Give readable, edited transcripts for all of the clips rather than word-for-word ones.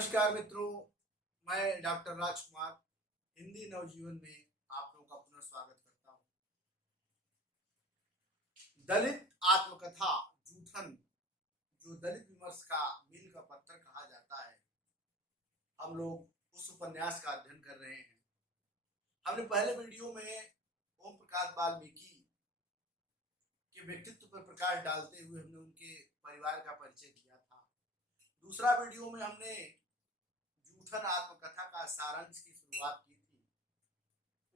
नमस्कार मित्रों, मैं डॉक्टर राजकुमार हिंदी नवजीवन में आप लोगों का पुनः स्वागत करता हूँ। दलित आत्मकथा जूठन, जो दलित विमर्श का मील का पत्थर कहा जाता है, हम लोग उस उपन्यास का अध्ययन कर रहे हैं। हमने पहले वीडियो में ओम प्रकाश वाल्मीकि के व्यक्तित्व पर प्रकाश डालते हुए हमने उनके परिवार का परिचय दिया था। दूसरा वीडियो में हमने जूठन आत्मकथा का सारांश की शुरुआत की थी।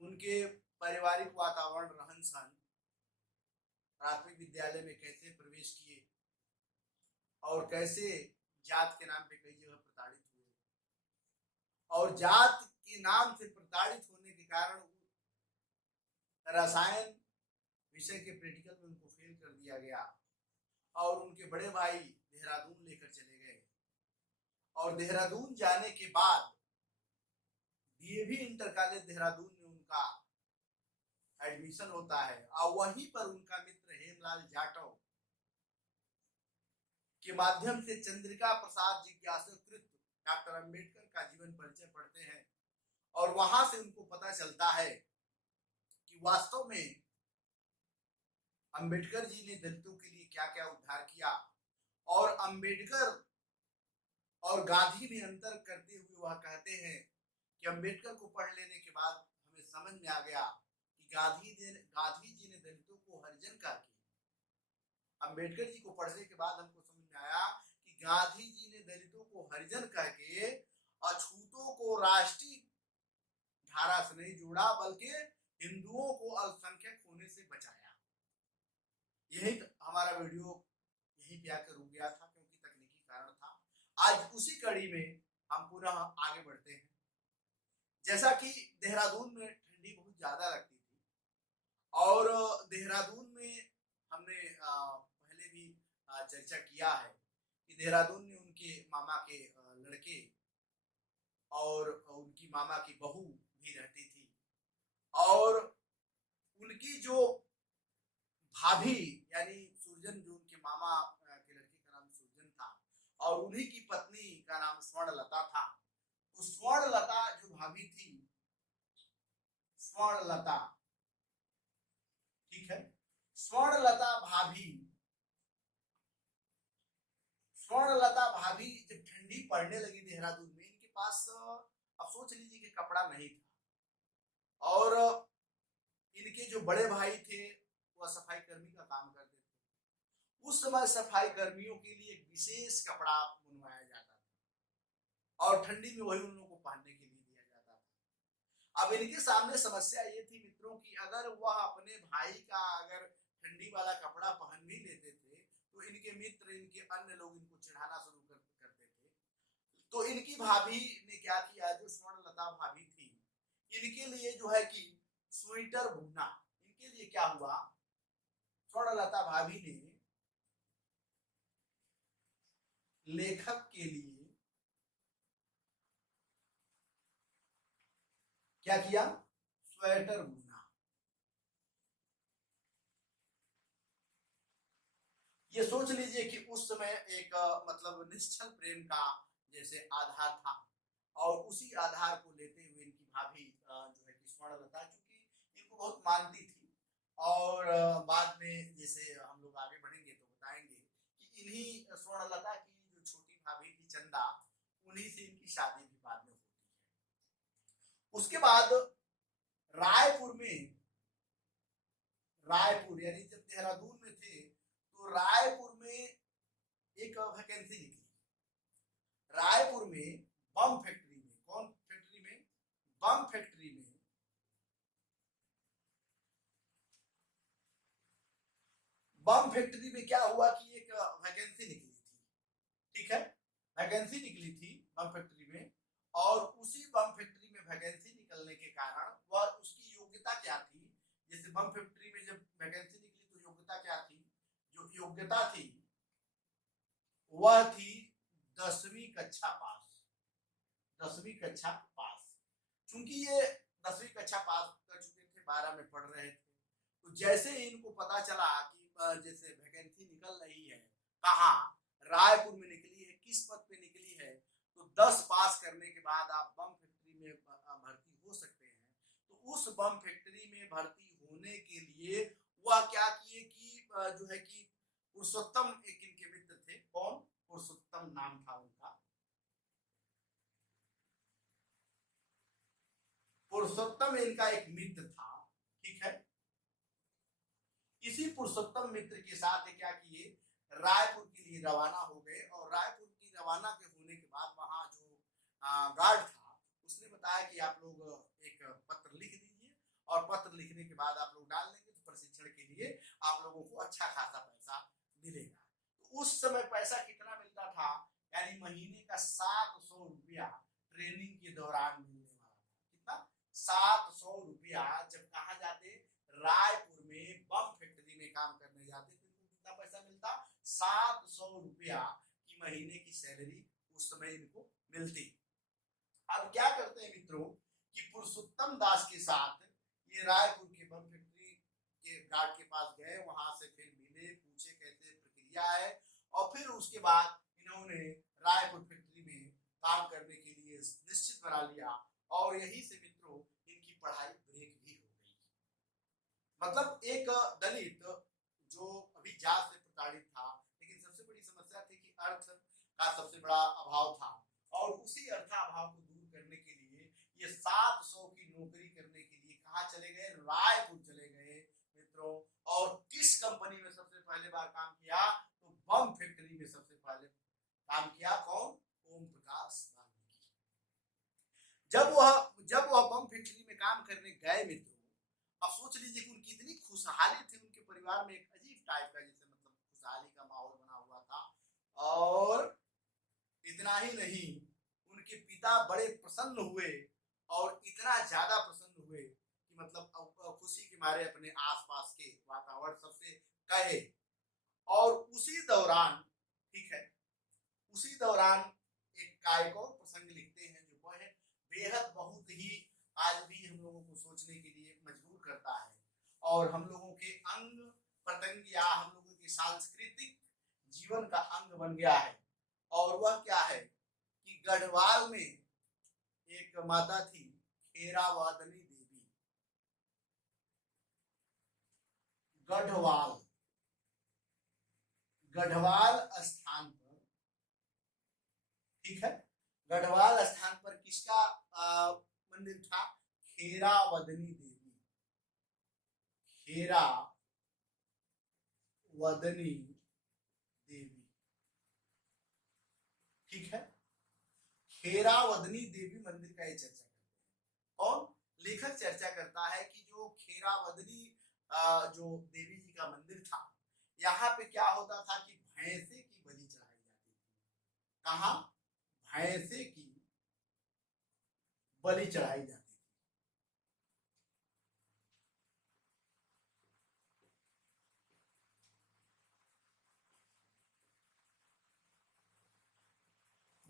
उनके पारिवारिक वातावरण, रहन सहन, प्राथमिक विद्यालय में कैसे प्रवेश किए और कैसे जात के नाम पे कई जगह प्रताड़ित हुए और जात के नाम से प्रताड़ित होने के कारण रसायन विषय के प्रैक्टिकल में उनको फेल कर दिया गया और उनके बड़े भाई देहरादून लेकर चले गए और देहरादून जाने के बाद डीएवी इंटर कॉलेज देहरादून में उनका एडमिशन होता है और वहीं पर उनका मित्र हेमलाल जाटव के माध्यम से चंद्रिका प्रसाद जिज्ञासुकृत डॉक्टर अंबेडकर का जीवन परिचय पढ़ते हैं और वहां से उनको पता चलता है कि वास्तव में अंबेडकर जी ने दलितों के लिए क्या क्या उद्धार किया और अंबेडकर और गांधी में अंतर करते हुए वह कहते हैं कि अंबेडकर को पढ़ लेने के बाद हमें समझ में आ गया कि गांधी जी ने दलितों को हरिजन कहा किया। अंबेडकर जी को पढ़ने के बाद हमको समझ में आया कि गांधी जी ने दलितों को हरिजन कह के अछूतों को राष्ट्रीय धारा से नहीं जोड़ा, बल्कि हिंदुओं को अल्पसंख्यक होने से बचाया। यही हमारा वीडियो यही पे आकर रुक गया था क्योंकि तकनीकी कारण था। आज उसी कड़ी में हम पुनः आगे बढ़ते हैं। जैसा कि देहरादून में ठंडी बहुत ज्यादा लगती थी और देहरादून में हमने पहले भी चर्चा किया है कि देहरादून में उनके मामा के लड़के और उनकी मामा की बहू भी रहती थी और उनकी जो भाभी यानी सुरजन, जो उनके मामा के लड़के का नाम सुरजन था और उन्हीं की पत्नी का नाम स्वर्णलता था। तो स्वर्णलता जो भाभी थी, स्वर्णलता, ठीक है, स्वर्णलता भाभी जब ठंडी पड़ने लगी देहरादून में, इनके पास अब सोच लीजिए कि कपड़ा नहीं था और इनके जो बड़े भाई थे वह सफाई कर्मी का काम करते थे। उस समय सफाई कर्मियों के लिए एक विशेष कपड़ा बनवाया जाता था और ठंडी में वही उन लोगों को पहनने के लिए दिया जाता था। अब इनके सामने समस्या ये थी मित्रों कि अगर वह अपने भाई का अगर ठंडी वाला कपड़ा पहन भी लेते थे तो इनके मित्र, इनके अन्य लोग इनको चिढ़ाना शुरू करते थे। तो इनकी भाभी ने क्या किया, जो स्वर्णलता भाभी थी, इनके लिए जो है कि स्वेटर बुनना। इनके लिए क्या हुआ, स्वर्णलता भाभी ने लेखक के लिए क्या किया, स्वेटर बुना। ये सोच लीजिए कि उस समय एक मतलब निश्चल प्रेम का जैसे आधार था और उसी आधार को लेते हुए इनकी भाभी जो है कि स्वर्णलता, चूंकि इनको बहुत मानती थी और बाद में जैसे हम लोग आगे बढ़ेंगे तो बताएंगे कि इन्हीं स्वर्णलता की जो छोटी भाभी थी चंदा, उन्हीं से इनकी शादी भी बाद में होती है। उसके बाद रायपुर यानी जब देहरादून में थे तो रायपुर में एक वैकेंसी निकली। रायपुर में बम फैक्ट्री में, कौन फैक्ट्री में, बम फैक्ट्री में क्या हुआ कि एक वैकेंसी निकली थी, ठीक है, वैकेंसी निकली थी बम फैक्ट्री में और उसी बम फैक्ट्री में वैकेंसी निकलने के कारण वह उसकी योग्यता क्या थी, जैसे बम फैक्ट्री में जब वैकेंसी निकली तो योग्यता क्या थी, जो योग्यता थी वह थी 10वीं कक्षा पास। 10वीं कक्षा पास, चूंकि ये 10वीं कक्षा पास कर चुके थे, 12 में पढ़ रहे थे, तो जैसे ही इनको पता चला कि जैसे वैकेंसी निकल रही है, कहाँ, रायपुर में निकली है, किस पद पे निकली है, तो 10 पास करने के बाद आप बम फैक्ट्री में भर्ती हो सकते हैं। तो उस बम फैक्ट्री में भर्ती होने के लिए वह क्या किए कि जो है कि पुरुषोत्तम एक इनके मित्र थे। कौन? पुरुषोत्तम नाम था उनका। पुरुषोत्तम इनका एक मित्र था, ठीक है। इसी पुरुषोत्तम मित्र के साथ क्या किए, रायपुर के लिए रवाना हो गए। और रायपुर की रवाना के होने के बाद वहां जो गार्ड था उसने बताया कि आप लोग एक पत्र लिख दीजिए और पत्र लिखने के बाद आप लोग डाल देंगे तो प्रशिक्षण के लिए आप लोगों को अच्छा खासा पैसा मिलेगा। तो उस समय पैसा कितना मिलता था, यानी महीने का 700 रुपया ट्रेनिंग के दौरान मिलने वाला था। कितना? 700 रुपया। जब कहा जाते रायपुर में बम फैक्ट्री में काम करने जाते तो इनको कितना पैसा मिलता? 700 रुपया की महीने की सैलरी उस समय इनको मिलती। अब क्या करते हैं मित्रों कि पुरुषोत्तम दास के साथ ये रायपुर के बम फैक्ट्री के गार्ड के पास गए, वहां से फिर मिले, पूछे कैसे प्रक्रिया है, और फिर उसके बाद इन्होंने रायपुर फैक्ट्री में काम करने के लिए निश्चित बना लिया। और यही से मित्रों इनकी पढ़ाई ब्रेक भी हो गई। मतलब एक दलित जो अभी जात से प्रताड़ित था, लेकिन सबसे बड़ी समस्या थी कि अर्थ का सबसे बड़ा अभाव था, और उसी अर्थाभाव को दूर करने के लिए ये 700 की नौकरी करने के लिए कहाँ चले गए? रायपुर चले गए मित्रों। और किस कंपनी में सबसे पहले बार काम किया? तो बम फैक्ट्री में सबसे पहले काम किया। कौन? ओम प्रकाश वाल्मीकि। जब वह बम फैक्ट्री में काम करने गए मित्रों, अब सोच लीजिए कि उनकी इतनी खुशहाली थी, उनके परिवार में एक अजीब टाइप का जैसे मतलब खुशहाली का माहौल बना हुआ था। और इतना ही नहीं, उनके पिता बड़े प्रसन्न हुए, और इतना ज्यादा प्रसन्न हुए कि मतलब खुशी के मारे अपने आसपास के वातावरण सबसे कहे। और उसी दौरान, ठीक है, उसी दौरान एक कायकों प्रसंग लिखते हैं जो वह बेहद बहुत ही आज भी हम लोगों को सोचने के लिए मजबूर करता है, और हम लोगों के अंग प्रत्यंग या हम लोगों के सांस्कृतिक जीवन का अंग बन गया है। और वह क्या है कि गढ़वाल में एक माता थी, खेरावादनी देवी। गढ़वाल गढ़वाल स्थान पर, ठीक है, गढ़वाल स्थान पर किसका मंदिर था? खेरावदनी देवी। खेरावदनी देवी, ठीक है। खेरावदनी देवी मंदिर का ये चर्चा करते हैं। और लेखक चर्चा करता है कि जो खेरावदनी जो देवी जी का मंदिर था, यहाँ पे क्या होता था कि भैंसे की बलि चढ़ाई जाती थी। कहाँ? भैंसे की बलि चढ़ाई जाती थी।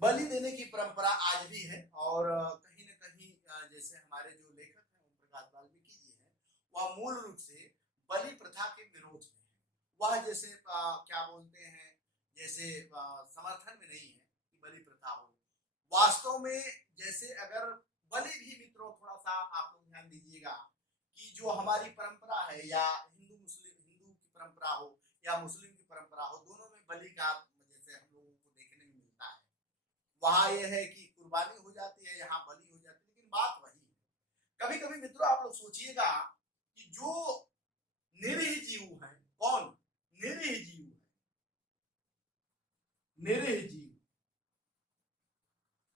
बलि देने की परंपरा आज भी है, और कहीं न कहीं जैसे हमारे जो लेखक हैं ओम प्रकाश वाल्मीकि जी हैं, वह मूल रूप से बलि प्रथा के विरोध में है। वह जैसे क्या बोलते हैं, जैसे समर्थन में नहीं है कि बलि प्रथा हो। वास्तव में जैसे अगर बलि भी मित्रों थोड़ा सा आप लोग ध्यान दीजिएगा कि जो हमारी परंपरा है, या हिंदू की परंपरा हो या मुस्लिम की परंपरा हो, दोनों में बलि का जैसे हम लोगों को देखने में मिलता है। वहां यह है कि कुर्बानी हो जाती है, यहाँ बलि हो जाती है, लेकिन बात वही है। कभी कभी मित्रों आप लोग सोचिएगा कि जो निरीह जीव है, कौन? निरीह जीव है, निरीह जीव,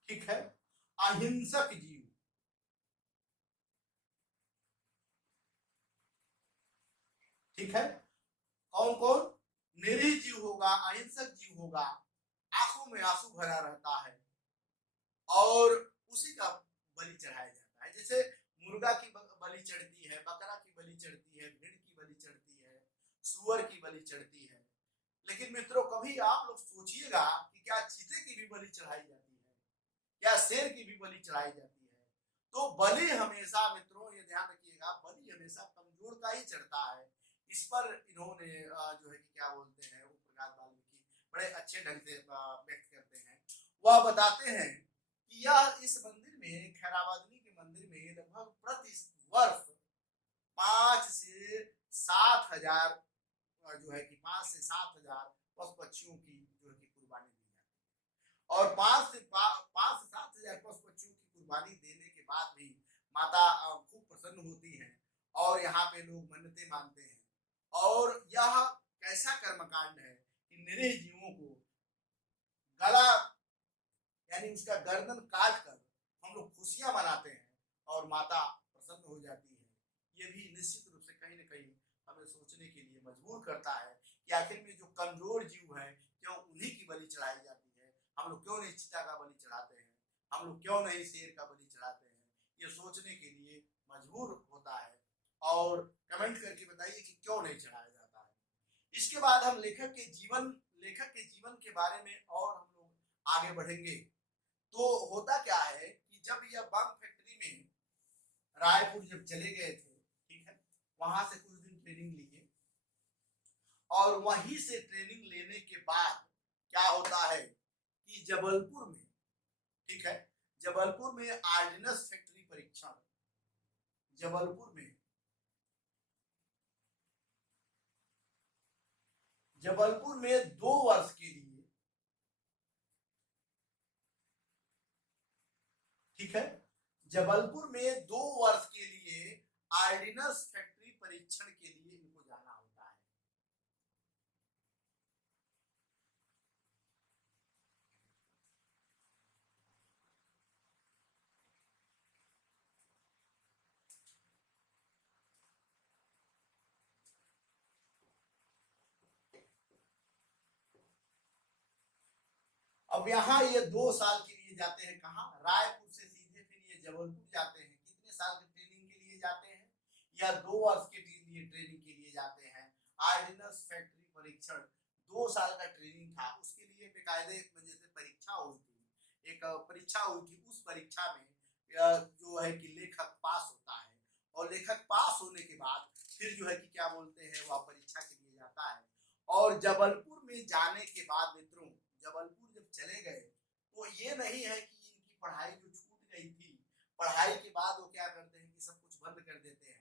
ठीक है, अहिंसक जीव, ठीक है, कौन कौन? निरीह जीव होगा, अहिंसक जीव होगा, आंखों में आंसू भरा रहता है, और उसी का बलि चढ़ाया जाता है। जैसे मुर्गा की बलि चढ़ती है, बकरा की बलि चढ़ती है, भेड़ की बलि चढ़ती है, सुअर की बलि चढ़ती है। लेकिन मित्रों कभी आप लोग सोचिएगा कि क्या चीते की भी बलि चढ़ाई जाती है? क्या शेर की भी बलि चढ़ाई जाती है? तो बलि हमेशा मित्रों ये ध्यान रखिएगा, बलि हमेशा कमजोर का ही चढ़ता है। इस पर इन्होंने जो है कि क्या बोलते हैं, वो प्रकाश वाल्मीकि बड़े अच्छे ढंग से व्यक्त करते हैं। वह बताते हैं कि यह इस मंदिर में, खैराबादनी के मंदिर में लगभग प्रति वर्ष 5 से 7 हजार जो है कि 5 से 7 हजार पशु पक्षियों की जो है कि कुर्बानी दी जाती है। और 5 से 7 हजार पशु पक्षियों की कुर्बानी देने के बाद भी माता खूब प्रसन्न होती हैं और यहाँ पे लोग मन्नतें मानते हैं। और यह कैसा कर्मकांड है कि निरीह जीवों को गला यानी उसका गर्दन काट कर हम लोग खुशियां मनाते हैं और माता प्रसन्न हो जाती है। ये भी निश्चित रूप से कहीं ना कहीं हमें सोचने के लिए मजबूर करता है कि आखिर में जो कमजोर जीव है क्यों उन्हीं की बलि चढ़ाई जाती है। हम लोग क्यों नहीं चीता का बलि चढ़ाते हैं, हम लोग क्यों नहीं शेर का बलि चढ़ाते हैं, ये सोचने के लिए मजबूर होता है। और कमेंट करके बताइए कि क्यों नहीं चढ़ाया जाता है। इसके बाद हम लेखक के जीवन के बारे में और हम लोग आगे बढ़ेंगे। तो होता क्या है कि जब यह बम फैक्ट्री में रायपुर जब चले गए थे, ठीक है, वहां से कुछ दिन ट्रेनिंग लिए और वहीं से ट्रेनिंग लेने के बाद क्या होता है कि जबलपुर में, ठीक है, जबलपुर में आर्डिनेंस फैक्ट्री परीक्षण, जबलपुर में 2 वर्ष के लिए, ठीक है, जबलपुर में 2 वर्ष के लिए आर्डिनेंस फैक्ट्री परीक्षण के लिए इनको जाना होता है। अब यहाँ ये 2 साल के लिए जाते हैं, कहाँ, रायपुर से सीधे फिर ये जबलपुर जाते हैं। कितने साल की ट्रेनिंग के लिए जाते हैं, या 2 वर्ष के लिए ट्रेनिंग के लिए जाते हैं। आर्डिनेंस फैक्ट्री परीक्षण 2 साल का ट्रेनिंग था, उसके लिए बेकायदे जैसे परीक्षा हुई थी, एक परीक्षा हुई थी। उस परीक्षा में जो है कि लेखक पास होता है और लेखक पास होने के बाद फिर जो है कि क्या बोलते हैं, वह परीक्षा के लिए जाता है। और जबलपुर में जाने के बाद मित्रों, जबलपुर जब चले गए तो ये नहीं है कि इनकी पढ़ाई जो छूट गई थी, पढ़ाई के बाद वो क्या करते हैं कि सब कुछ बंद कर देते हैं।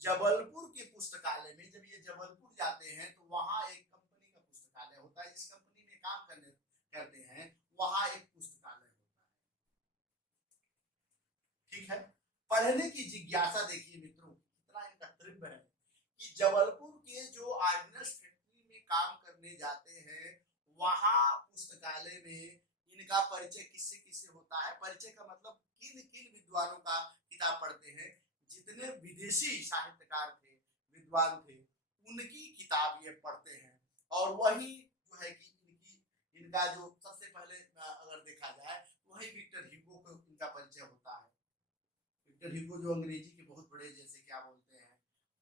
जबलपुर के पुस्तकालय में जब ये जबलपुर जाते हैं तो वहां एक कंपनी का पुस्तकालय होता है, जिस कंपनी में काम करते हैं वहां एक पुस्तकालय होता है, ठीक है। पढ़ने की जिज्ञासा देखिए मित्रों कितना इनका तीव्र है कि जबलपुर के जो आर्डिनेंस फैक्ट्री में काम करने जाते हैं वहां पुस्तकालय में इनका परिचय किससे किससे होता है। परिचय का मतलब किन किन विद्वानों का किताब पढ़ते हैं, जितने विदेशी साहित्यकार थे, विद्वान थे, उनकी किताब ये पढ़ते हैं। और वही जो है कि इनका जो सबसे पहले अगर देखा जाए वही विक्टर ह्यूगो को इनका परिचय होता है। विक्टर ह्यूगो जो अंग्रेजी के बहुत बड़े जैसे क्या बोलते हैं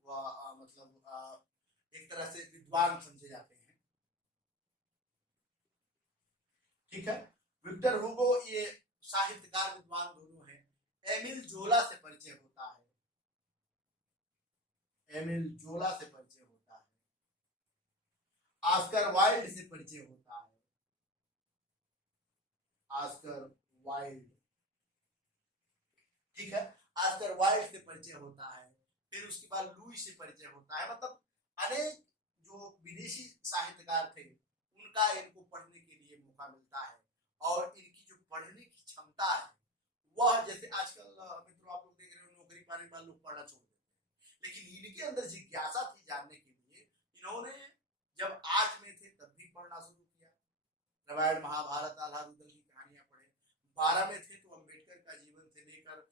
वह मतलब एक तरह से विद्वान समझे जाते हैं, ठीक है। विक्टर ह्यूगो ये साहित्यकार विद्वान दोनों हैं। एमिल जोला से परिचय होता है, एमिल जोला से परिचय होता है। ऑस्कर वाइल्ड से परिचय होता है, ऑस्कर वाइल्ड, ठीक है, ऑस्कर वाइल्ड से परिचय होता है। फिर उसके बाद लुई से परिचय होता है। मतलब अनेक जो विदेशी साहित्यकार थे उनका इनको पढ़ने के लिए मौका मिलता है। और इनकी जो पढ़ने की क्षमता है वह, जैसे आजकल मित्रों आप लोग देख रहे हो नौकरी पाने वाले लोग पढ़ना छोड़ देते हैं, लेकिन इनके अंदर जिज्ञासा थी जानने के लिए। इन्होंने जब 8 में थे तब भी पढ़ना शुरू किया, रामायण महाभारत आल्हारुदल की कहानियां पढ़े। 12 में थे तो अम्बेडकर का जीवन से लेकर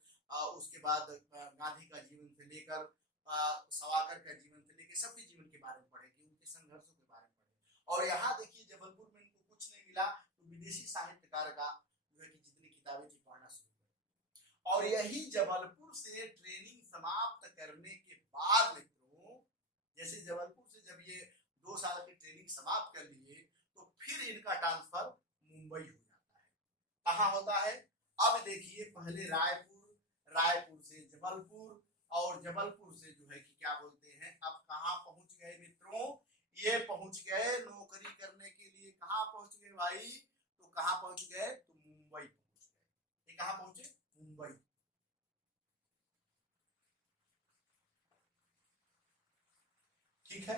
उसके बाद गांधी का जीवन से लेकर सावरकर का जीवन से लेकर सबके जीवन के बारे में पढ़े, कि उनके संघर्षों के बारे में पढ़े। और यहाँ देखिए जबलपुर में इनको कुछ नहीं मिला तो विदेशी साहित्यकार का जो है कि जितनी किताबें थी पढ़ना शुरू कर। और यही जबलपुर से ट्रेनिंग समाप्त करने के बाद मित्रों, जैसे जबलपुर से जब ये 2 साल की ट्रेनिंग समाप्त कर लिए तो फिर इनका ट्रांसफर मुंबई हो जाता है। कहाँ होता है, अब देखिए पहले रायपुर, रायपुर से जबलपुर, और जबलपुर से जो है कि क्या बोलते हैं अब कहाँ पहुंच गए मित्रों, ये पहुंच गए नौकरी करने के लिए। कहाँ पहुंच गए भाई, तो कहाँ पहुंच गए, तो ये कहाँ पहुंचे? मुंबई। ठीक है,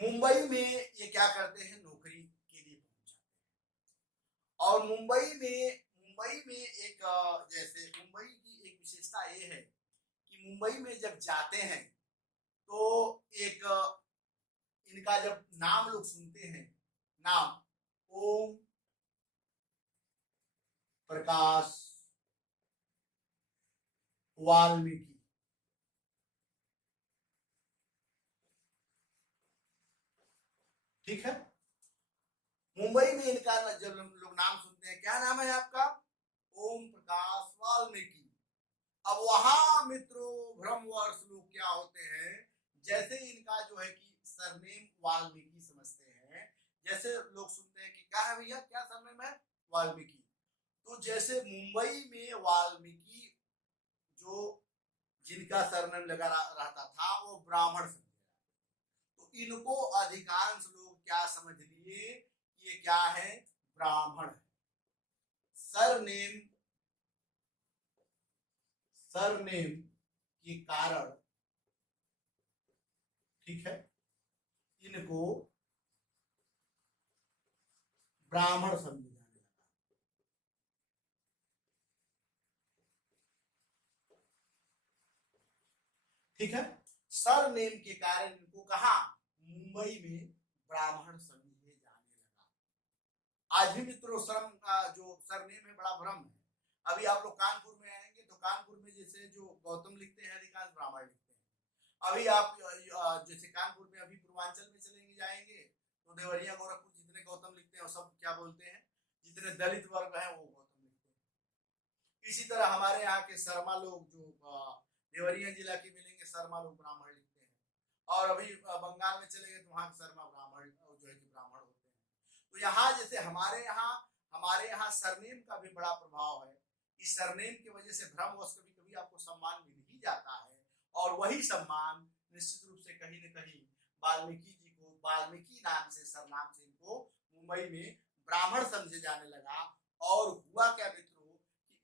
मुंबई में ये क्या करते हैं, नौकरी के लिए पहुंच जाते हैं। और मुंबई में एक जैसे मुंबई की एक विशेषता ये है कि मुंबई में जब जाते हैं तो एक इनका जब नाम लोग सुनते हैं, नाम ओम प्रकाश वाल्मीकि, ठीक है, मुंबई में इनका जब लोग नाम सुनते हैं, क्या नाम है आपका? ओम प्रकाश वाल्मीकि। अब वहां मित्रों भ्रमवश लोग क्या होते हैं, जैसे इनका जो है कि सरनेम वाल्मीकि समझते हैं, जैसे लोग सुनते हैं कि क्या है भैया, क्या सरनेम है? वाल्मीकि। तो जैसे मुंबई में वाल्मीकि जो जिनका सरनेम लगा रहता था वो ब्राह्मण समझे, तो इनको अधिकांश लोग क्या समझ लिए, ये क्या है? ब्राह्मण है। सरनेम सरनेम के कारण, ठीक है, इनको ब्राह्मण समझे जाने लगा। ठीक है, सरनेम के कारण इनको कहा, मुंबई में ब्राह्मण समझे जाने लगा। आज भी मित्रों शर्म का जो सरनेम है बड़ा भ्रम है। अभी आप लोग कानपुर में आएंगे तो कानपुर में जैसे जो गौतम लिखते हैं अधिकांश ब्राह्मण लिखते हैं। अभी आप जैसे कानपुर में अभी पूर्वांचल में चलेंगे जाएंगे तो देवरिया गोरखपुर जितने गौतम लिखते हैं वो सब क्या बोलते हैं, जितने दलित वर्ग है वो गौतम लिखते हैं। इसी तरह हमारे यहाँ के शर्मा लोग जो देवरिया जिला के मिलेंगे, शर्मा लोग ब्राह्मण लिखते हैं। और अभी बंगाल में चले गए तो वहां के शर्मा ब्राह्मण जो है कि ब्राह्मण होते हैं। तो यहाँ जैसे हमारे यहाँ सरनेम का भी बड़ा प्रभाव है। इस सरनेम की वजह से भ्रमवश कभी कभी आपको सम्मान मिल ही जाता है, और वही सम्मान निश्चित रूप से कहीं न कहीं वाल्मीकि जी को, वाल्मीकि नाम से सरनाम से इनको मुंबई में ब्राह्मण समझे जाने लगा। और हुआ क्या मित्रों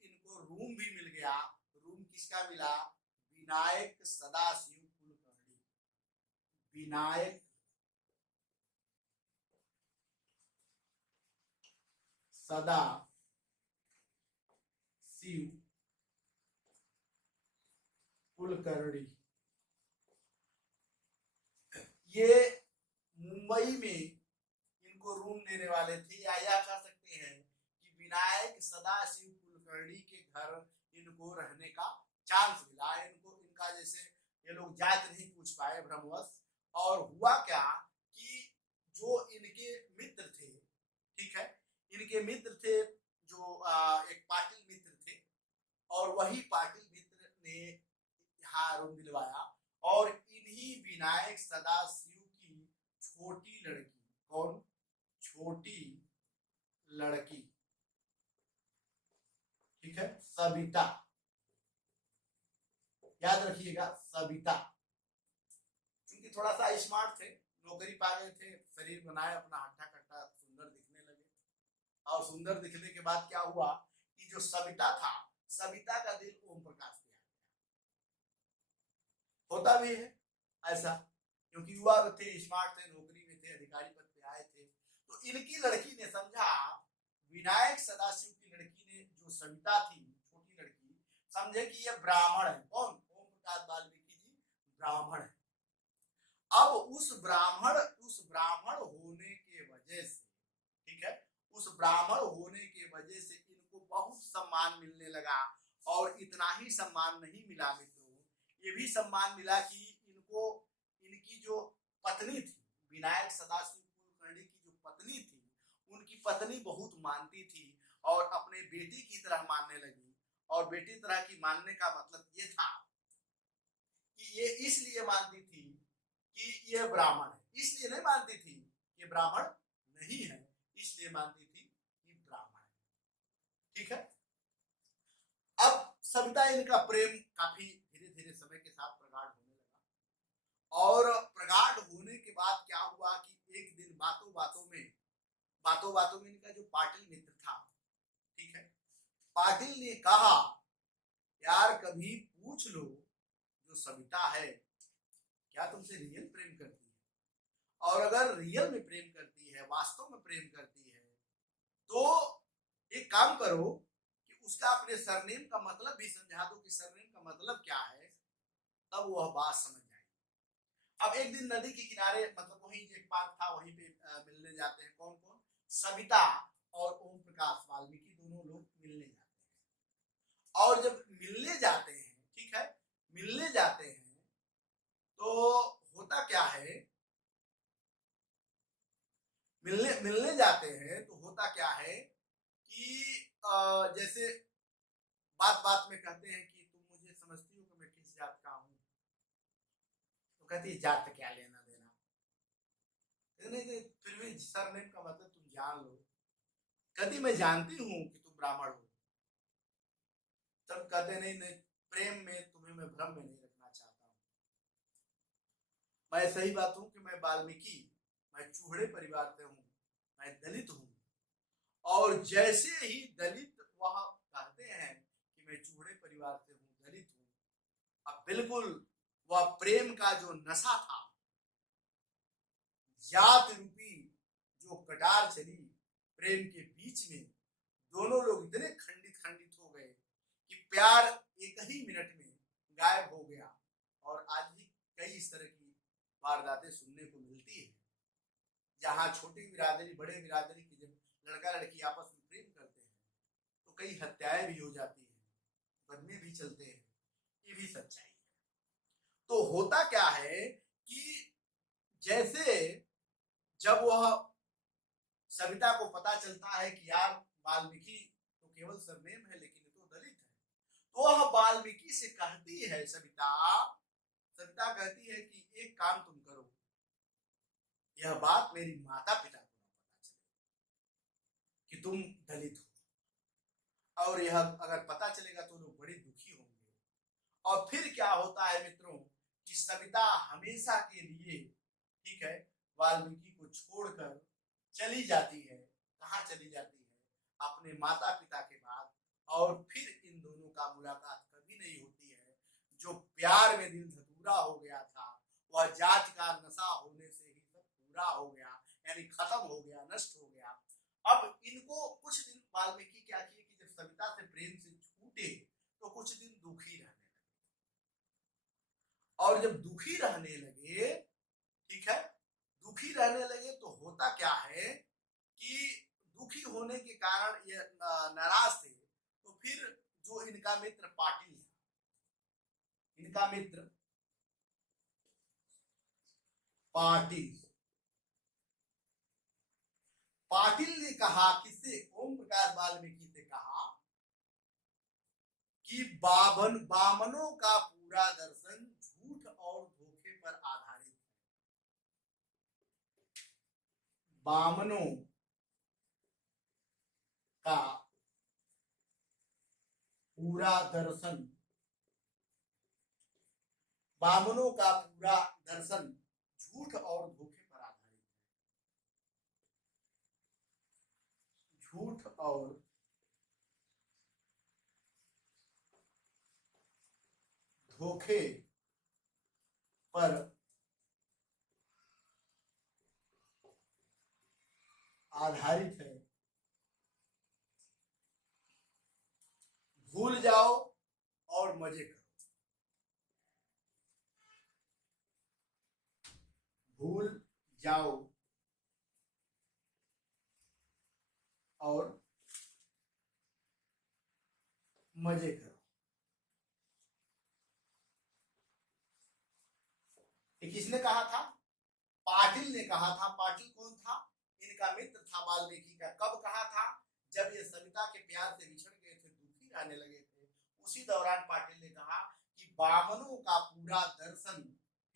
कि इनको रूम भी मिल गया। रूम किसका मिला? विनायक सदाशिव कुलकर्णी। विनायक सदा शिव कुलकर्णी, ये मुंबई में इनको रूम देने वाले थे, या यह कह सकते हैं कि विनायक सदाशिव कुलकर्णी के घर इनको रहने का चांस मिला। इनको इनका जैसे ये लोग जात नहीं पूछ पाए भ्रमवश। और हुआ क्या कि जो इनके मित्र थे, ठीक है, इनके मित्र थे जो एक पाटिल मित्र थे, और वही पाटिल मित्र ने यहाँ रूम दिलवाया। और इन्हीं विनायक सदाशिव की छोटी लड़की, कौन? छोटी लड़की, ठीक है, सविता, याद रखिएगा सविता। क्योंकि थोड़ा सा स्मार्ट थे, नौकरी पा गए थे, शरीर बनाए अपना हट्टा कट्टा, सुंदर दिखने लगे। और सुंदर दिखने के बाद क्या हुआ कि जो सविता था, सविता का दिल ओम प्रकाश पे आ गया। होता भी है ऐसा, क्योंकि युवा थे, स्मार्ट थे, नौकरी में थे, अधिकारी पद पे आए थे। तो इनकी लड़की ने समझा, विनायक सदाशिव की लड़की ने, जो सविता थी छोटी लड़की, समझे कि ये ब्राह्मण है। कौन? ओम प्रकाश वाल्मीकि जी ब्राह्मण है। अब उस ब्राह्मण होने के वजह से, ठीक है, उस ब्राह्मण होने के वजह से इनको बहुत सम्मान मिलने लगा। और इतना ही सम्मान नहीं मिला मित्रों, ये भी सम्मान मिला कि इनको, इनकी जो पत्नी थी, विनायक सदाशिव कुलकर्णी की जो पत्नी थी, उनकी पत्नी बहुत मानती थी और अपने बेटी की तरह मानने लगी। और बेटी तरह की मानने का मतलब ये था कि ये इसलिए मानती थी कि ये ब्राह्मण है, इसलिए नहीं मानती थी कि ब्राह्मण नहीं है, इसलिए मानती थी कि ब्राह्मण है। ठीक है, अब सविता इनका प्रेम काफी धीरे धीरे समय के साथ प्रगाढ़ होने लगा। और प्रगाढ़ होने के बाद क्या हुआ कि एक दिन बातों बातों में इनका जो पाटिल मित्र था, ठीक है, पाटिल ने कहा, यार कभी पूछ लो जो सविता है क्या तुमसे रियल प्रेम करती है, और अगर रियल में प्रेम करती है, वास्तव में प्रेम करती है, तो एक काम करो कि उसका अपने सरनेम का मतलब भी समझा दो कि सरनेम का मतलब क्या है, तब वह बात समझ जाएगी। अब एक दिन नदी के किनारे, मतलब वहीं एक पार्क था, वहीं पे मिलने जाते हैं कौन कौन, सविता और ओम प्रकाश वाल्मीकि, दोनों लोग मिलने जाते हैं। और जब मिलने जाते हैं, ठीक है, मिलने जाते हैं तो होता क्या है, मिलने जाते हैं तो होता क्या है कि जैसे बात बात में कहते हैं कि तुम मुझे समझती हो कि मैं किस जात का हूं, तो कहती है जात क्या लेना देना, नहीं फिर भी सरनेम का मतलब तुम जान लो। कहती मैं जानती हूं कि तुम ब्राह्मण हो। तब कहते नहीं नहीं, प्रेम में तुम्हें मैं भ्रम में नहीं रखना चाहता हूं, मैं सही बात हूं कि मैं वाल्मीकि, मैं चूहड़े परिवार से हूं, मैं दलित हूं। और जैसे ही दलित वह कहते हैं कि मैं चूहड़े परिवार से हूं, दलित हूं, अब बिल्कुल वह प्रेम का जो नशा था, जात रूपी जो कटार चली प्रेम के बीच में, दोनों लोग इतने खंडित खंडित हो गए कि प्यार एक ही मिनट में गायब हो गया। और आज भी कई इस तरह की वारदातें सुनने को मिलती है, जहां छोटी बिरादरी बड़े बिरादरी की जब लड़का लड़की आपस में प्रेम करते हैं तो कई हत्याएं भी हो जाती है, बदमे भी चलते हैं, ये भी सच्चाई है। तो होता क्या है कि जैसे जब वह सविता को पता चलता है कि यार वाल्मीकि तो केवल सरनेम है लेकिन ये तो दलित है, तो वह वाल्मीकि से कहती है, सविता सविता कहती है कि एक काम तुम करो, यह बात मेरी माता पिता को ना पता चले कि तुम दलित हो, और यह अगर पता चलेगा तो लोग बड़े दुखी होंगे। और फिर क्या होता है मित्रों कि सविता हमेशा के लिए, ठीक है, वाल्मीकि को छोड़कर चली जाती है। कहाँ चली जाती है? अपने माता पिता के बाद। और फिर इन दोनों का मुलाकात कभी नहीं होती है। जो प्यार में दिल धतूरा हो गया था, वह जात का नशा होने से ही सब पूरा हो गया, यानी खत्म हो गया, नष्ट हो गया। अब इनको कुछ दिन वाल्मीकि क्या किए कि जब सविता से प्रेम से छूटे तो कुछ दिन दुखी रहने लगे। और जब दुखी रहने लगे, ठीक है, दुखी रहने लगे तो होता क्या है कि दुखी होने के कारण ये नाराज थे। तो फिर जो इनका मित्र पाटिल था, इनका मित्र पाटिल, पाटिल ने कहा, किससे? ओम प्रकाश वाल्मीकि से कहा कि बामनों का पूरा दर्शन झूठ और धोखे पर आधारित है। बामनों का पूरा दर्शन, बामनों का पूरा दर्शन झूठ और धोखे पर आधारित है। झूठ और धोखे पर आधारित है। भूल जाओ और मजे करो। भूल जाओ और मजे करो। ये किसने कहा था? पाटिल ने कहा था। पाटिल कौन था? इनका मित्र था वाल्मीकि का। कब कहा था? जब ये सविता के प्यार से बिछड़ गए थे, दुखी रहने लगे थे, उसी दौरान पाटिल ने कहा कि बामनों का पूरा दर्शन,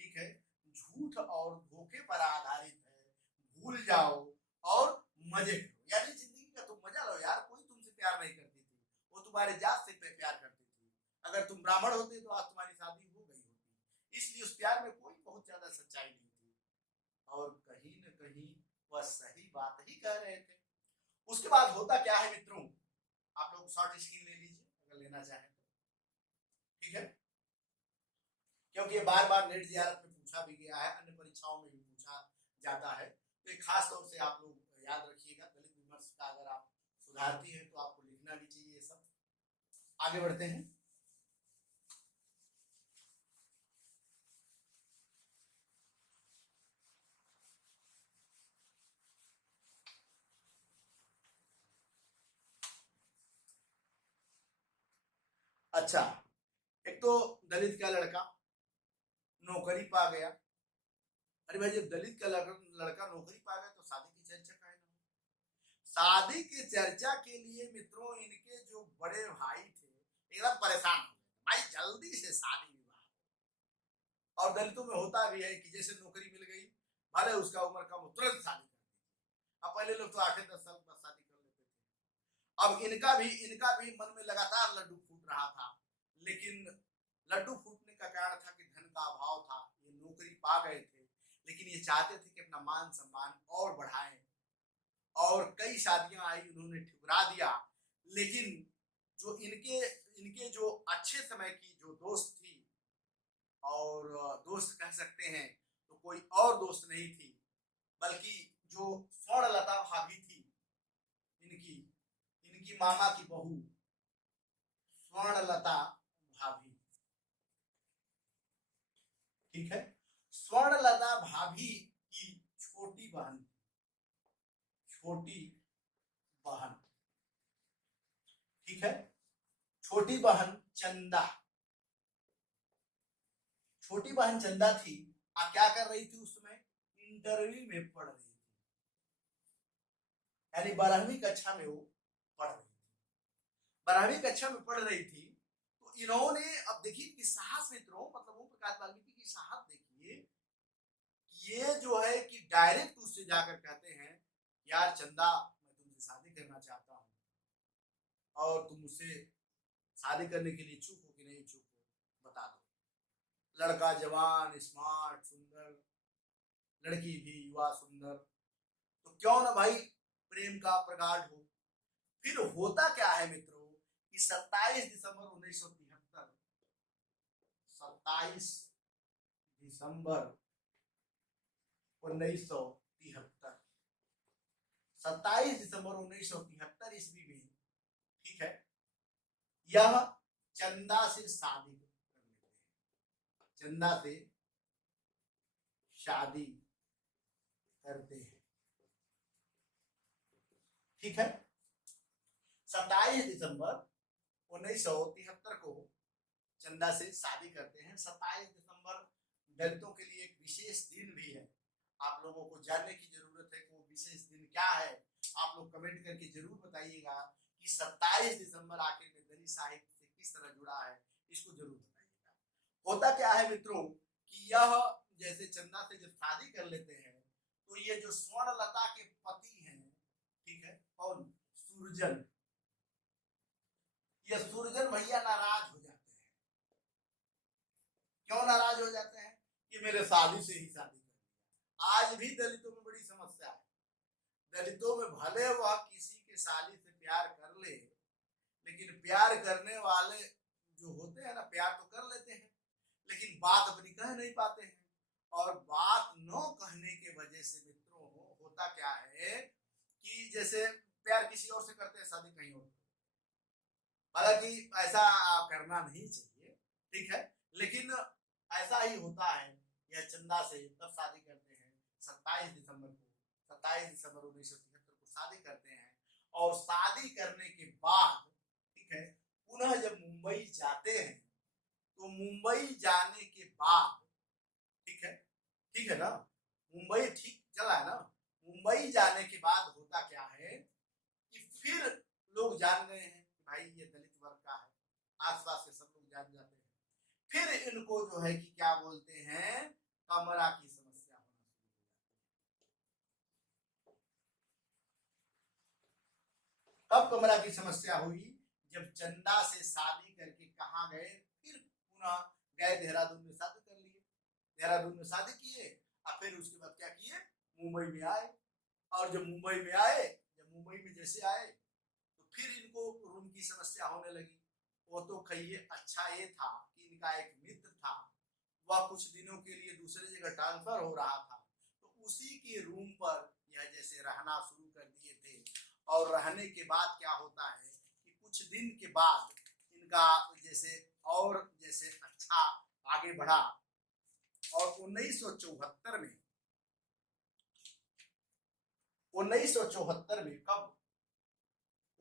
ठीक है, झूठ और धोखे पर आधारित है। भूल जाओ और मजे करो, यानी जिंदगी का तुम मजा लो यार। कोई तुमसे प्यार नहीं करती थी, वो तुम्हारे जात से प्यार करती थी। अगर तुम ब्राह्मण होते तो आज तुम्हारी शादी हो गई होती। इसलिए उस प्यार में कोई बहुत ज्यादा सच्चाई नहीं थी, और कहीं न कहीं वह सही बात ही कह रहे थे। उसके बाद होता क्या है मित्रों आप लोग शॉर्ट स्क्रीन ले लीजिए अगर लेना चाहें तो, ठीक है, क्योंकि ये बार बार नेट जियारत में पूछा भी गया है, अन्य परीक्षाओं में भी पूछा जाता है। तो एक खास तौर से आप लोग याद रखिएगा। दलित विमर्श का अगर आप सुधारती हैं तो आपको लिखना भी चाहिए ये सब। आगे बढ़ते हैं। अच्छा, एक तो दलित का लड़का नौकरी पा गया। अरे भाई, जब दलित का लड़का नौकरी पा गया तो शादी की चर्चा काहे ना हो? शादी की चर्चा के लिए मित्रों इनके जो बड़े भाई थे एकदम परेशान हो गए, भाई जल्दी से शादी विवाह। और दलितों में होता भी है कि जैसे नौकरी मिल गई, भले उसका उम्र कम हो, तुरंत शादी कर दी। अब पहले लोग तो 8-10 साल बाद शादी कर लेते थे। अब इनका भी मन में लगातार लड्डू फूट रहा था, लेकिन लड्डू फूटने का कारण था कि धन का अभाव था। ये नौकरी पा गए थे, लेकिन ये चाहते थे कि अपना मान सम्मान और बढ़ाएं। और कई शादियां आई, उन्होंने ठुकरा दिया। लेकिन जो इनके इनके जो अच्छे समय की जो दोस्त थी, और दोस्त कह सकते हैं तो कोई और दोस्त नहीं थी, बल्कि जो स्वर्णलता भाभी थी, इनकी इनकी मामा की बहू स्वर्णलता भाभी, ठीक है। स्वर्णलता भाभी की छोटी बहन ठीक है, छोटी बहन चंदा थी। क्या कर रही थी उस समय? इंटरव्यू में पढ़ रही थी, यानी 12वीं कक्षा में वो पढ़ रही थी। 12वीं कक्षा में पढ़ रही थी तो इन्होंने, अब देखिए कि साहस मित्रों, मतलब ओम प्रकाश वाल्मीकि की साहस देखिए। ये जो है कि डायरेक्ट उससे जाकर कहते हैं, यार चंदा, मैं तुमसे शादी करना चाहता हूँ और तुम मुझसे शादी करने के लिए इच्छुक हो कि नहीं इच्छुक हो, बता दो। लड़का जवान, स्मार्ट, सुंदर, लड़की भी युवा सुंदर, तो क्यों ना भाई प्रेम का प्रगाढ़ हो। फिर होता क्या है मित्रों कि 27 दिसंबर 1973, 27 दिसंबर 1973, 27 दिसंबर 1973 ईस्वी में, ठीक है, यह चंदा से शादी कर लेते हैं, चंदा से शादी करते हैं, ठीक है। 27 दिसंबर 1973 को चंदा से शादी करते हैं। 27 दिसंबर दलितों के लिए एक विशेष दिन भी है। आप लोगों को जानने की जरूरत है कि वो विशेष दिन क्या है। आप लोग कमेंट करके जरूर बताइएगा कि 27 दिसंबर आखिर में दलित साहित्य से किस तरह जुड़ा है, इसको जरूर बताइएगा। होता क्या है मित्रों कि यह जैसे चंदा से जब शादी कर लेते हैं तो ये जो स्वर्णलता के पति हैं, ठीक है, कौन? सुरजन। ये सुरजन भैया नाराज हो जाते हैं। क्यों नाराज हो जाते हैं? कि मेरे शादी से ही शादी कर लिया। आज भी दलितों में बड़ी समस्या है। दलितों में भले वह किसी के शादी से प्यार कर ले, लेकिन प्यार करने वाले जो होते हैं ना, प्यार तो कर लेते हैं लेकिन बात अपनी कह नहीं पाते हैं। और बात न कहने के वजह से मित्रों होता क्या है कि जैसे प्यार किसी और से करते हैं, शादी कहीं और। हालांकि ऐसा करना नहीं चाहिए, ठीक है, लेकिन ऐसा ही होता है। यह चंदा से तब शादी करते हैं 27 दिसंबर को, 27 दिसंबर 1973 को शादी करते हैं। और शादी करने के बाद, ठीक है, पुनः जब मुंबई जाते हैं तो मुंबई जाने के बाद, ठीक है ना, मुंबई ठीक चला है ना, मुंबई जाने के बाद होता क्या है कि फिर लोग जान गए हैं कि भाई ये दलित वर्ग का है, आसपास के सब लोग जान जाते हैं। फिर इनको जो है कि क्या बोलते हैं, कमरा की समस्या होना शुरू हो जाती है। कब कमरा की समस्या हुई? जब चंदा से शादी करके कहाँ गए, फिर पुनः गए देहरादून में शादी कर लिए, देहरादून में शादी किए, और फिर उसके बाद क्या किए, मुंबई में आए। और जब मुंबई में जैसे आए तो फिर इनको रूम की समस्या होने लगी। वो तो कहिए अच्छा ये था कि इनका एक मित्र था, वह कुछ दिनों के लिए दूसरे जगह ट्रांसफर हो रहा था, तो उसी के रूम पर यह जैसे रहना शुरू कर दिए थे। और रहने के बाद क्या होता है कि कुछ दिन के बाद इनका जैसे और जैसे अच्छा आगे बढ़ा। और 1974 में 1974 में कब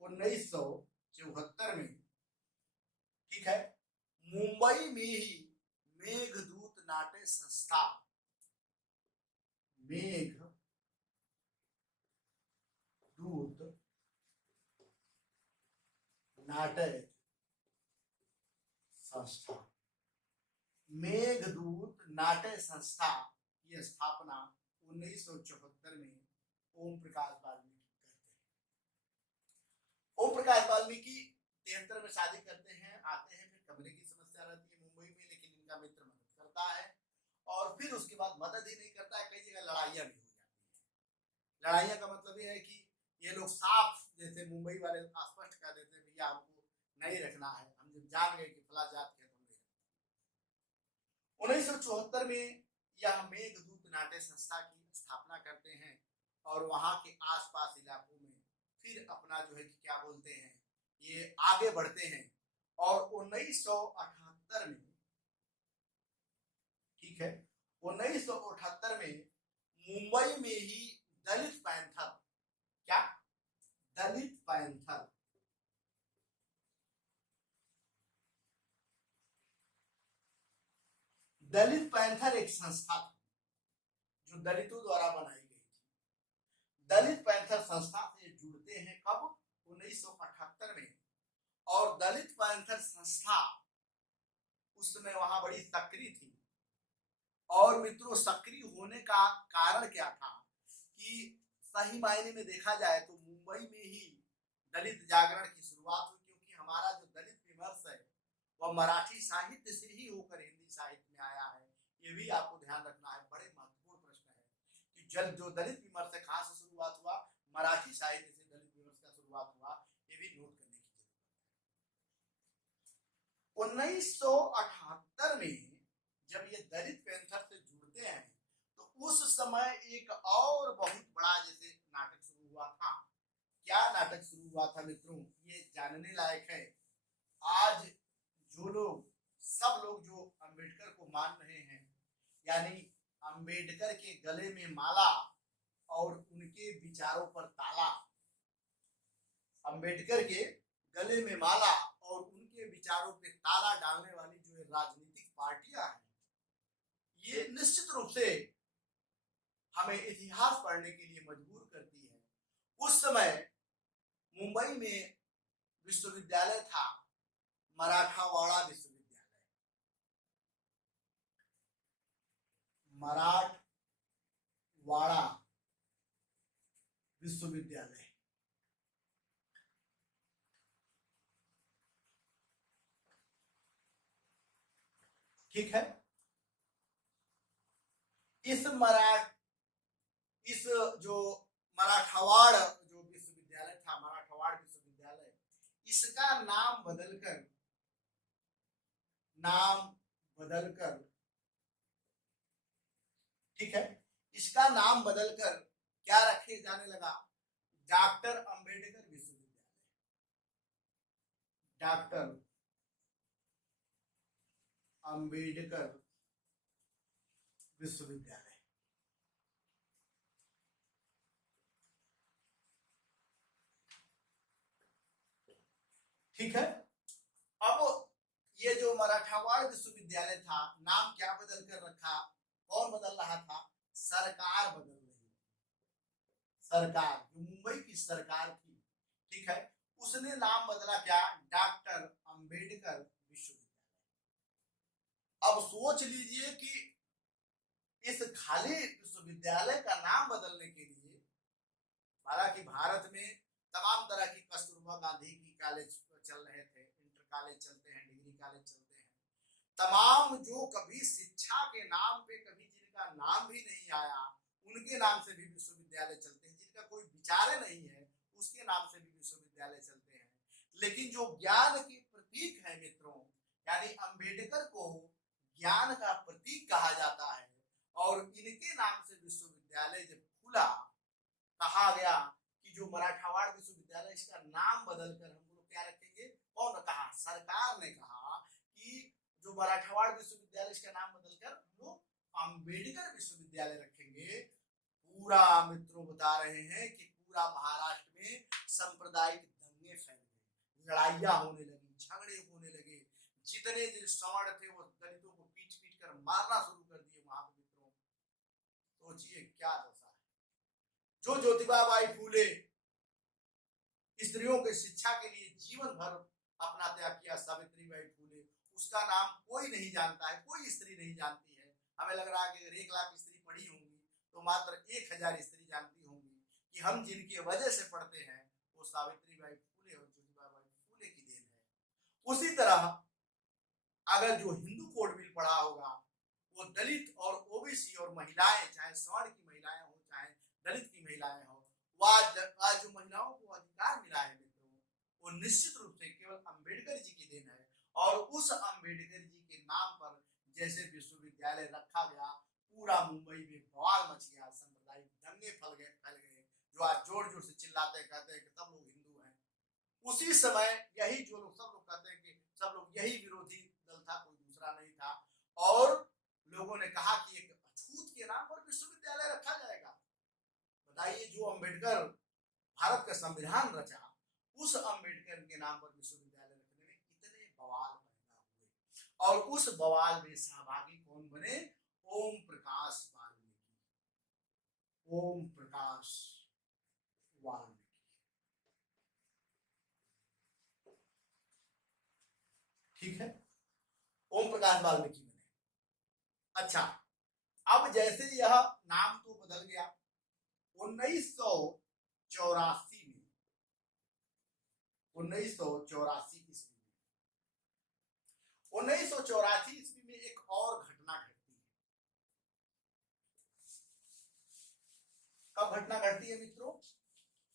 1974 में, ठीक है, मुंबई में ही मेघदूत नाट्य संस्था, मेघदूत नाट्य संस्था, मेघदूत नाट्य संस्था की स्थापना 1974 में ओम प्रकाश वाल्मीकि करते हैं। ओम प्रकाश वाल्मीकि 73 में शादी करते हैं, आते हैं, फिर कमरे की समस्या रहती है मुंबई में, लेकिन इनका मित्र मदद करता है। और फिर उसके बाद मदद ही नहीं करता है, कई जगह लड़ाइयां भी हो जाती है। लड़ाइयां का मतलब यह है कि ये लोग साफ जैसे मुंबई वाले स्पष्ट कर देते हैं भैया हमको नहीं रखना है, हम जब जान गए कि फला जात के, 1974 में यह मेघदूत नाट्य संस्था की स्थापना करते हैं और वहां के आसपास इलाकों में फिर अपना जो है कि क्या बोलते हैं ये आगे बढ़ते हैं। और 1978 में, ठीक है, 1978 में मुंबई में ही दलित पैंथर, क्या दलित पैंथर, दलित पैंथर एक संस्था थी जो दलितों द्वारा बनाई गई थी। दलित पैंथर संस्था से जुड़ते हैं कब 1978 में। और दलित पैंथर संस्था उस समय वहां बड़ी सक्रिय थी। और मित्रों सक्रिय होने का कारण क्या था कि सही मायने में देखा जाए तो मुंबई में ही दलित जागरण की शुरुआत हुई, क्योंकि हमारा जो दलित विमर्श है वह मराठी साहित्य से ही होकर हिंदी साहित्य में आया है। ये भी आपको ध्यान रखना है, बड़े महत्वपूर्ण प्रश्न है कि जब जो दलित विमर्श है कहां से शुरुआत हुआ, मराठी साहित्य से दलित विमर्श का शुरुआत हुआ, ये भी नोट करने की जरूरत है। 1978 में जब ये दलित पैंथर से जुड़ते हैं तो उस समय एक और बहुत बड़ा जैसे नाटक शुरू हुआ था। क्या नाटक शुरू हुआ था मित्रों, ये जानने लायक है। आज जो लोग सब लोग जो अंबेडकर को मान रहे हैं, यानी अंबेडकर के गले में माला और उनके विचारों पर ताला, अंबेडकर के गले में माला और उनके विचारों पे ताला डालने वाली जो राजनीतिक पार्टियां हैं, ये निश्चित रूप से हमें इतिहास पढ़ने के लिए मजबूर करती है। उस समय मुंबई में विश्वविद्यालय था, मराठावाड़ा विश्वविद्यालय, मराठवाड़ा विश्वविद्यालय, ठीक है। इस जो मराठवाड़ जो विश्वविद्यालय था, मराठवाड़ विश्वविद्यालय, इसका नाम बदलकर, ठीक है, इसका नाम बदलकर क्या रखे जाने लगा, डॉक्टर अंबेडकर विश्वविद्यालय, डॉक्टर अंबेडकर विश्वविद्यालय, ठीक है। अब ये जो मराठावाड़ विश्वविद्यालय था, नाम क्या बदल कर रखा, कौन बदल रहा था, सरकार बदल रही, सरकार जो मुंबई की सरकार थी, ठीक है, उसने नाम बदला क्या, डॉक्टर अंबेडकर विश्वविद्यालय। अब सोच लीजिए कि इस खाली विश्वविद्यालय का नाम बदलने के लिए, हालांकि भारत में तमाम तरह की कस्तूरबा गांधी की कॉलेज चल रहे थे, इंटर कॉलेज चलते हैं, डिग्री कॉलेज चलते हैं, तमाम जो कभी शिक्षा के नाम पे कभी जिनका नाम भी नहीं आया उनके नाम से भी विश्वविद्यालय चलते हैं, जिनका कोई विचार नहीं है उसके नाम से भी विश्वविद्यालय चलते हैं। लेकिन जो ज्ञान के प्रतीक है मित्रों, यानी अंबेडकर को ज्ञान का प्रतीक कहा जाता है। और इनके नाम से विश्वविद्यालय जब खुला, कहा गया कि जो मराठवाड़ विश्वविद्यालय, इसका नाम बदलकर हम लोग क्या रखेंगे। कौन कहा? सरकार ने कहा कि जो मराठवाड़ विश्वविद्यालय, इसका नाम बदलकर हम लोग अंबेडकर विश्वविद्यालय रखेंगे। पूरा मित्रों बता रहे हैं कि पूरा महाराष्ट्र में सांप्रदायिक दंगे फैल गए, लड़ाइयां होने लगी, झगड़े होने लगे। जितने जो सवर्ण थे वो दलितों को पीट पीट कर मारना शुरू कर दिए वहां पे मित्रों। सोचिए क्या दशा है। जो ज्योतिबा बाई फूले स्त्रियों के शिक्षा के लिए जीवन भर अपना त्याग किया, सावित्री बाई फूले, उसका नाम कोई नहीं जानता है, कोई स्त्री नहीं जानती है। हमें लग रहा है कि अगर 1 लाख स्त्री पढ़ी होंगी तो मात्र 1000 स्त्री जानती होंगी कि हम जिनकी वजह से पढ़ते हैं वो सावित्री बाई फूले और ज्योतिबा बाई फूले की देन है। उसी तरह अगर जो हिंदू कोड बिल पढ़ा होगा, वो दलित और ओबीसी और महिलाएं, चाहे सवर्ण की महिलाएं हो चाहे दलित की महिलाएं हो, आज जो महिलाओं को अधिकार मिला है मित्रों, वो निश्चित रूप से केवल अंबेडकर जी की देन है। और उस अंबेडकर जी के नाम पर जैसे विश्वविद्यालय रखा गया, पूरा मुंबई में बवाल मच गया, सांप्रदायिक दंगे फैल गए। जो आज जोर जोर से चिल्लाते हैं, कहते हैं कि सब लोग हिंदू हैं। उसी समय यही जो लोग, सब लोग कहते हैं कि सब लोग, यही विरोधी दल था, कोई दूसरा नहीं था। और लोगों ने कहा कि एक अछूत के नाम पर विश्वविद्यालय रखा जाएगा। बताइए, जो अंबेडकर भारत का संविधान रचा, उस अंबेडकर के नाम पर विश्वविद्यालय रखने में कितने बवाल पैदा हुए। और उस बवाल में सहभागी कौन बने? ओम प्रकाश वाल्मीकि। ओम प्रकाश वाल्मीकि, ठीक है, ओम प्रकाश वाल्मीकि बने। अच्छा, अब जैसे यह नाम तो बदल गया, 1984 में, 1984 ईस्वी में, 1984 ईस्वी में एक और घटना घटती है। कब घटना घटती है मित्रों?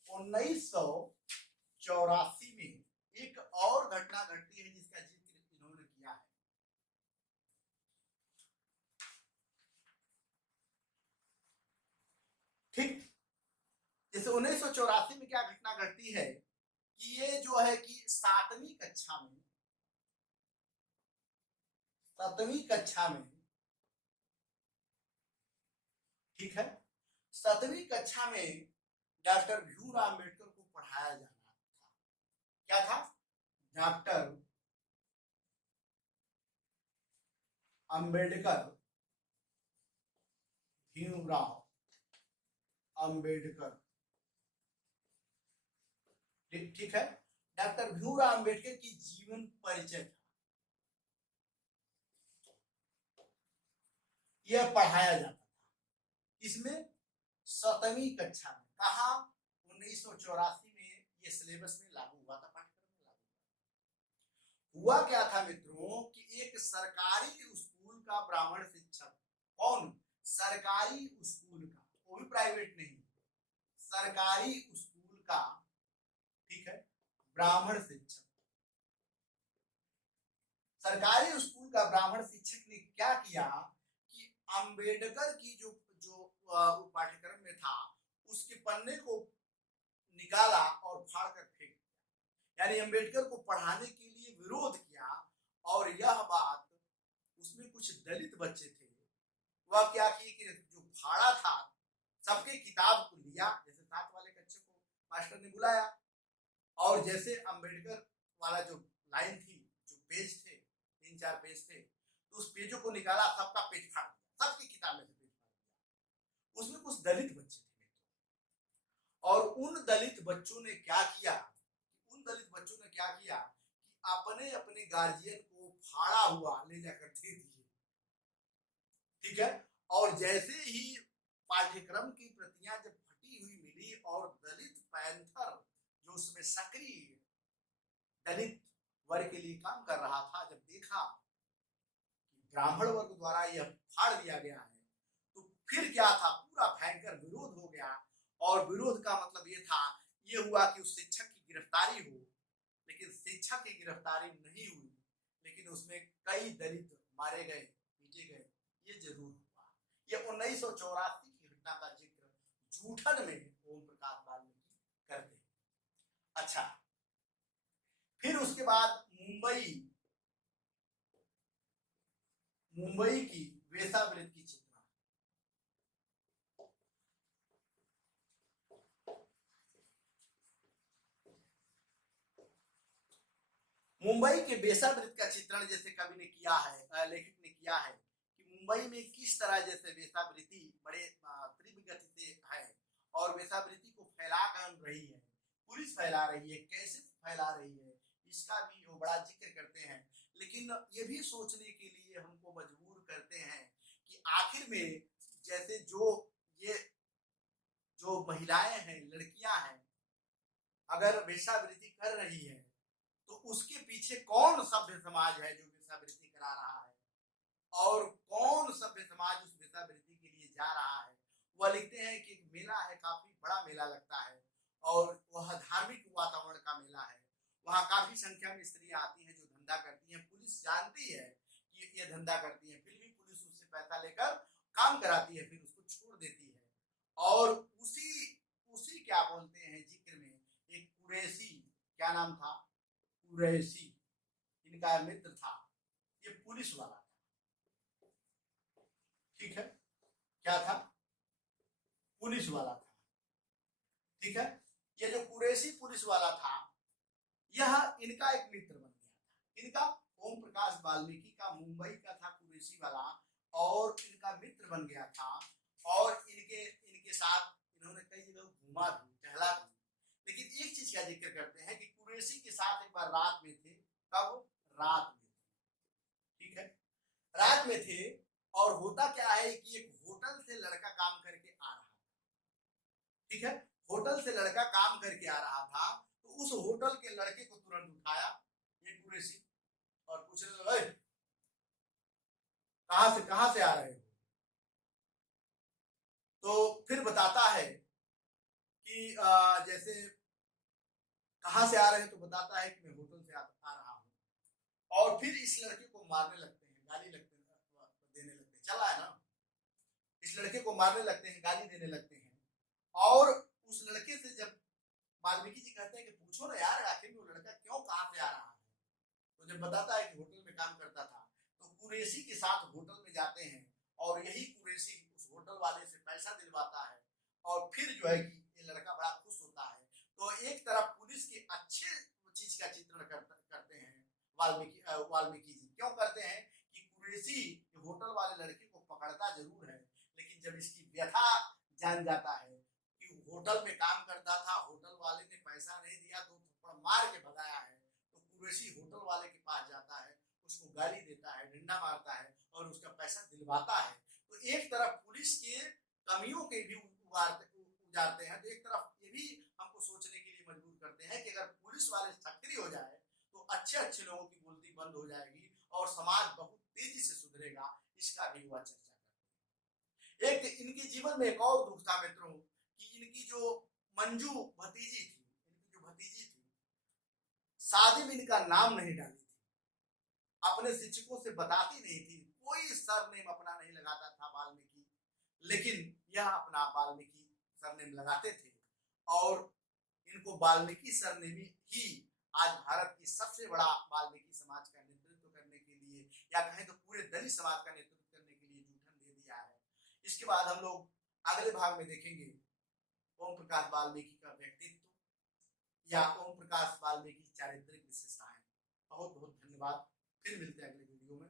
1984 में एक और घटना घटती है जिसका जिक्र इन्होंने किया है। ठीक, जैसे 1984 में क्या घटना घटती है कि ये जो है कि 7वीं कक्षा में, 7वीं कक्षा में, ठीक है, 7वीं कक्षा में डॉक्टर भीमराव अम्बेडकर को पढ़ाया जाना था। क्या था? डॉक्टर अम्बेडकर, भीमराव अम्बेडकर, ठीक है, डॉक्टर भीमराव अम्बेडकर की जीवन परिचय था, यह पढ़ाया जाता था। इसमें 7वीं कक्षा में, कहा 1984 में ये सिलेबस में लागू हुआ था, पाठ्यक्रम में लागू हुआ। क्या था मित्रों कि एक सरकारी स्कूल का ब्राह्मण शिक्षक, कौन? सरकारी स्कूल का, वो भी प्राइवेट नहीं, सरकारी स्कूल का, ठीक है, ब्राह्मण शिक्षक, सरकारी स्कूल का ब्राह्मण शिक्षक ने क्या किया कि अंबेडकर की जो जो पाठ्यक्रम में था उसके पन्ने को निकाला और फाड़ कर फेंक दिया, यानी अंबेडकर को पढ़ाने के लिए विरोध किया। और यह बात, उसमें कुछ दलित बच्चे थे, वह क्या किए कि जो फाड़ा था, सबके किताब को लिया, जैसे 7 वाले कक्षा को मास्टर ने बुलाया, और जैसे अंबेडकर वाला जो लाइन थी, जो पेज थे, 3-4 पेज थे, तो उस पेजों को निकाला, सबका पेज फाड़ दिया, सबकी किताब में से पेज फाड़ दिया। उसमें कुछ दलित बच्चे थे, और उन दलित बच्चों ने क्या किया, कि अपने अपने गार्जियन को फाड़ा हुआ ले जाकर दे दिए, ठीक है। और जैसे ही पाठ्यक्रम की प्रतियां जब फटी हुई मिली और दलित पैंथर जो उसमें सक्रिय दलित वर्ग के लिए काम कर रहा था, जब देखा कि ब्राह्मण वर्ग द्वारा यह फाड़ दिया गया है, तो फिर क्या था, पूरा भयंकर विरोध हो गया। और विरोध का मतलब ये था, ये हुआ कि उस शिक्षक की गिरफ्तारी हो, लेकिन शिक्षक की गिरफ्तारी नहीं हुई, लेकिन उसमें कई दलित मारे गए, पीटे गए, ये जरूर हुआ। ये 1984 की घटना का जिक्र जूठन में ओम प्रकाश वाल्मीकि करते हैं। अच्छा, फिर उसके बाद मुंबई की वेश्यावृत्ति की चित्रण। मुंबई के वेश्यावृत्ति का चित्रण जैसे कवि ने किया है, लेखक ने किया है कि मुंबई में किस तरह जैसे वेश्यावृत्ति बड़े तीव्र गति से है और वेश्यावृत्ति को फैला कर रही है, पुलिस फैला रही है, कैसे फैला रही है, इसका भी वो बड़ा जिक्र करते हैं। लेकिन ये भी सोचने के लिए हमको मजबूर करते हैं कि आखिर में जैसे ये जो महिलाएं हैं, लड़कियां हैं, अगर वेश्यावृत्ति कर रही है तो उसके पीछे कौन सभ्य समाज है जो वेश्यावृत्ति करा रहा है और कौन सभ्य समाज उस वेश्यावृत्ति के लिए जा रहा है। वह लिखते हैं कि एक मेला है, काफी बड़ा मेला लगता है और वह धार्मिक वातावरण का मेला है। वहां काफी संख्या में स्त्रियां आती हैं जो धंधा करती हैं। पुलिस जानती है कि ये धंधा करती है, फिर भी पुलिस उससे पैसा लेकर काम कराती है, फिर उसको छोड़ देती है। और उसी उसी क्या बोलते हैं जिक्र में एक कुरैशी, क्या नाम था, कुरैशी, इनका मित्र था, ये पुलिस वाला था। ठीक है, क्या था, पुलिस वाला था। ठीक है, ये जो कुरैशी पुलिस वाला था, यह इनका एक मित्र बन गया था। इनका ओम प्रकाश वाल्मीकि का मुंबई का था कुरैशी वाला, और इनका मित्र बन गया था। और इनके इनके साथ इन्होंने कई जगह घूमा भी, टहला भी। लेकिन एक चीज का जिक्र करते हैं कि कुरैशी के साथ एक बार रात में थे। कब? रात में थे। ठीक है, रात में थे और होता क्या है कि एक होटल से लड़का काम करके आ रहा था। ठीक है, होटल से लड़का काम करके आ रहा था, तो उस होटल के लड़के को तुरंत उठाया ये कुरैशी और पूछने लगा, कहां से आ रहे हो? तो फिर बताता है कि जैसे कहां से आ रहे हैं, तो बताता है कि मैं होटल से आ रहा हूं। और फिर इस लड़के को मारने लगते हैं, गाली देने लगते हैं। चला है ना, इस लड़के को मारने लगते हैं, गाली देने लगते हैं। और उस लड़के से जब वाल्मीकि जी कहते हैं कि पूछो ना यार, आखिर वो लड़का क्यों, कहां से आ रहा है, तो जब बताता है कि होटल में काम करता था, तो कुरैशी के साथ होटल में जाते हैं और यही कुरैशी उस होटल वाले से पैसा दिलवाता है और फिर जो है कि ये लड़का बड़ा खुश होता है। तो एक तरफ पुलिस के अच्छे चीज का चित्रण करते हैं वाल्मीकि जी। क्यों करते हैं कि कुरैशी होटल वाले लड़के को पकड़ता जरूर है, लेकिन जब इसकी व्यथा जान जाता है कि होटल में काम करता था, होटल वाले ने पैसा नहीं दिया, तो थप्पड़ मार के भगाया है, तो कुरैशी होटल वाले के पास जाता है, उसको गाली देता है, डंडा मारता है और उसका पैसा दिलवाता है। तो एक तरफ पुलिस के कमियों के भी उजारते हैं, तो एक तरफ ये भी हमको सोचने के लिए मजबूर करते हैं कि अगर पुलिस वाले सक्रिय हो जाए तो अच्छे अच्छे लोगों की बोलती बंद हो जाएगी और समाज बहुत तेजी से सुधरेगा। इसका भी वह चर्चा करते हैं। एक इनके जीवन में एक और दुख था मित्रों कि इनकी जो मंजू भतीजी थी, शादी में इनका नाम नहीं डाली थी, अपने शिक्षकों से बताती नहीं थी, कोई सरनेम अपना नहीं लगाता था वाल्मीकि, लेकिन यह अपना वाल्मीकि सरनेम लगाते थे। और इनको वाल्मीकि सरनेम ही आज भारत की सबसे बड़ा वाल्मीकि समाज का नेतृत्व करने के लिए, या कहें तो पूरे दलित समाज का नेतृत्व करने के लिए जूठन दे दिया है। इसके बाद हम लोग अगले भाग में देखेंगे ओम प्रकाश वाल्मीकि का व्यक्तित्व या ओम प्रकाश वाल्मीकि चारित्रिक विशेषताएं। बहुत बहुत धन्यवाद, फिर मिलते हैं अगले वीडियो में।